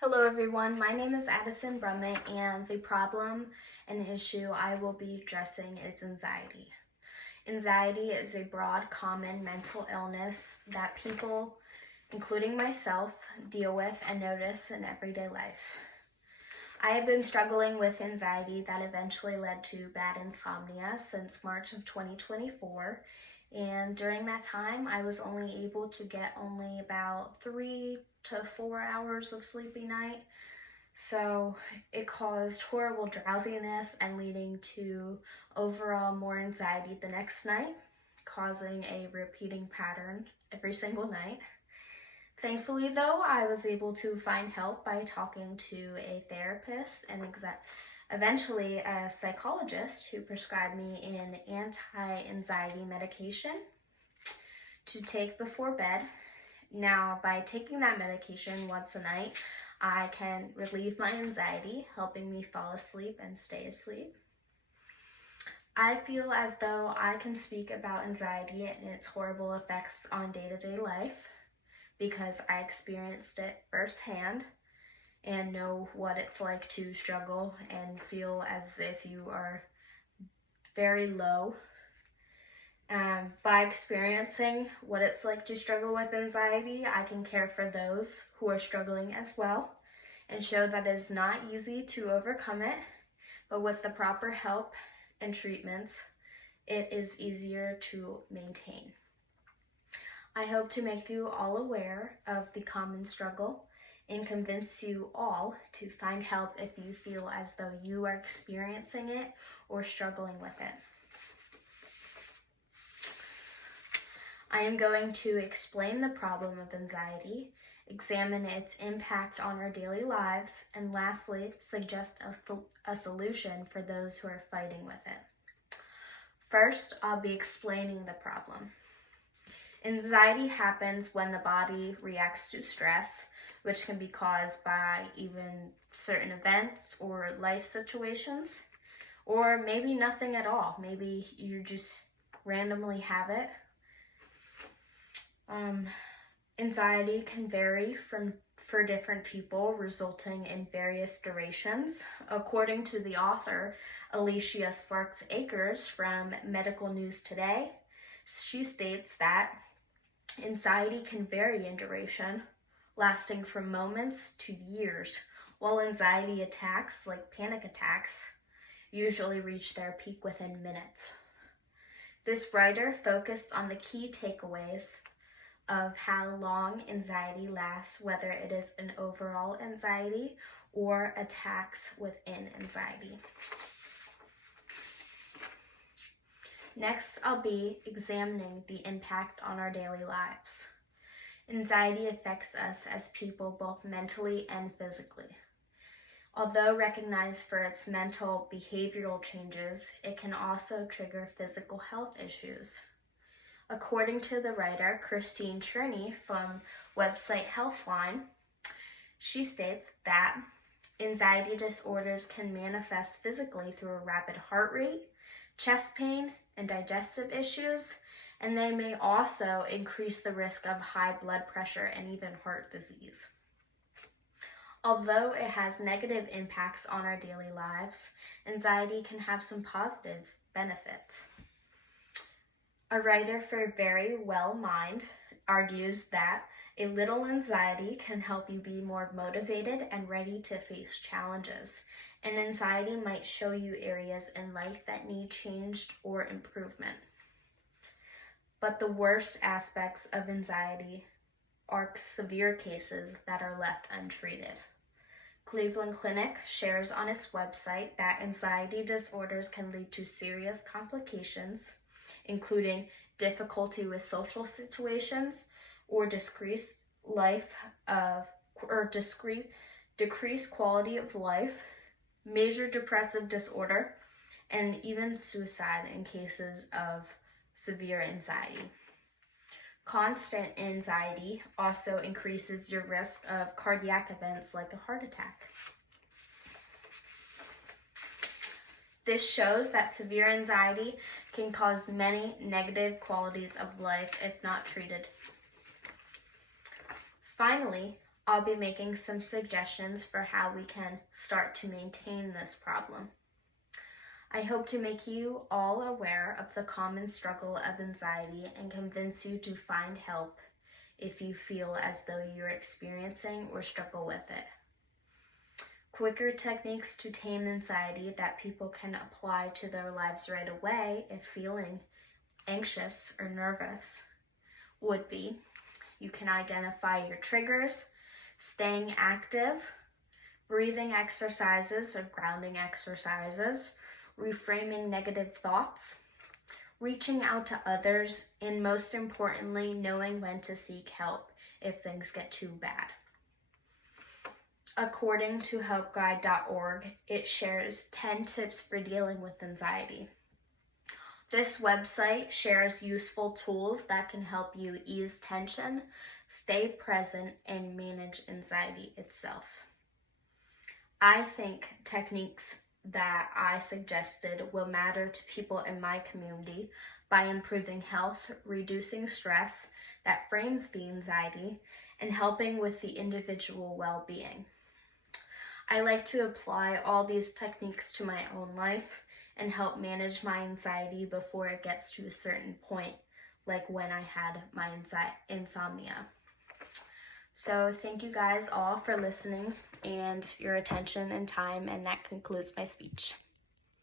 Hello everyone, my name is Addison Brummett and the problem and issue I will be addressing is anxiety. Anxiety is a broad, common mental illness that people, including myself, deal with and notice in everyday life. I have been struggling with anxiety that eventually led to bad insomnia since March of 2024. And during that time, I was only able to get only about 3 to 4 hours of sleep a night. So it caused horrible drowsiness and leading to overall more anxiety the next night, causing a repeating pattern every single night. Thankfully, though, I was able to find help by talking to a therapist and eventually a psychologist who prescribed me an anti-anxiety medication to take before bed. Now, by taking that medication once a night, I can relieve my anxiety, helping me fall asleep and stay asleep. I feel as though I can speak about anxiety and its horrible effects on day-to-day life because I experienced it firsthand and know what it's like to struggle and feel as if you are very low. By experiencing what it's like to struggle with anxiety, I can care for those who are struggling as well and show that it is not easy to overcome it, but with the proper help and treatments, it is easier to maintain. I hope to make you all aware of the common struggle and convince you all to find help if you feel as though you are experiencing it or struggling with it. I am going to explain the problem of anxiety, examine its impact on our daily lives, and lastly, suggest a solution for those who are fighting with it. First, I'll be explaining the problem. Anxiety happens when the body reacts to stress, which can be caused by even certain events or life situations, or maybe nothing at all. Maybe you just randomly have it. Anxiety can vary for different people, resulting in various durations. According to the author, Alicia Sparks-Akers from Medical News Today, she states that anxiety can vary in duration, lasting from moments to years, while anxiety attacks, like panic attacks, usually reach their peak within minutes. This writer focused on the key takeaways of how long anxiety lasts, whether it is an overall anxiety or attacks within anxiety. Next, I'll be examining the impact on our daily lives. Anxiety affects us as people both mentally and physically. Although recognized for its mental behavioral changes, it can also trigger physical health issues. According to the writer Christine Cherney from website Healthline, she states that anxiety disorders can manifest physically through a rapid heart rate, chest pain, and digestive issues, and they may also increase the risk of high blood pressure and even heart disease. Although it has negative impacts on our daily lives, anxiety can have some positive benefits. A writer for Very Well Mind argues that a little anxiety can help you be more motivated and ready to face challenges, and anxiety might show you areas in life that need change or improvement. But the worst aspects of anxiety are severe cases that are left untreated. Cleveland Clinic shares on its website that anxiety disorders can lead to serious complications, including difficulty with social situations or decreased quality of life, major depressive disorder, and even suicide in cases of severe anxiety. Constant anxiety also increases your risk of cardiac events like a heart attack. This shows that severe anxiety can cause many negative qualities of life if not treated. Finally, I'll be making some suggestions for how we can start to maintain this problem. I hope to make you all aware of the common struggle of anxiety and convince you to find help if you feel as though you're experiencing or struggle with it. Quicker techniques to tame anxiety that people can apply to their lives right away if feeling anxious or nervous would be: you can identify your triggers, staying active, breathing exercises or grounding exercises, reframing negative thoughts, reaching out to others, and most importantly, knowing when to seek help if things get too bad. According to helpguide.org, it shares 10 tips for dealing with anxiety. This website shares useful tools that can help you ease tension, stay present, and manage anxiety itself. I think techniques that I suggested will matter to people in my community by improving health, reducing stress that frames the anxiety, and helping with the individual well-being. I like to apply all these techniques to my own life and help manage my anxiety before it gets to a certain point, like when I had my insomnia. So thank you guys all for listening and your attention and time, and that concludes my speech.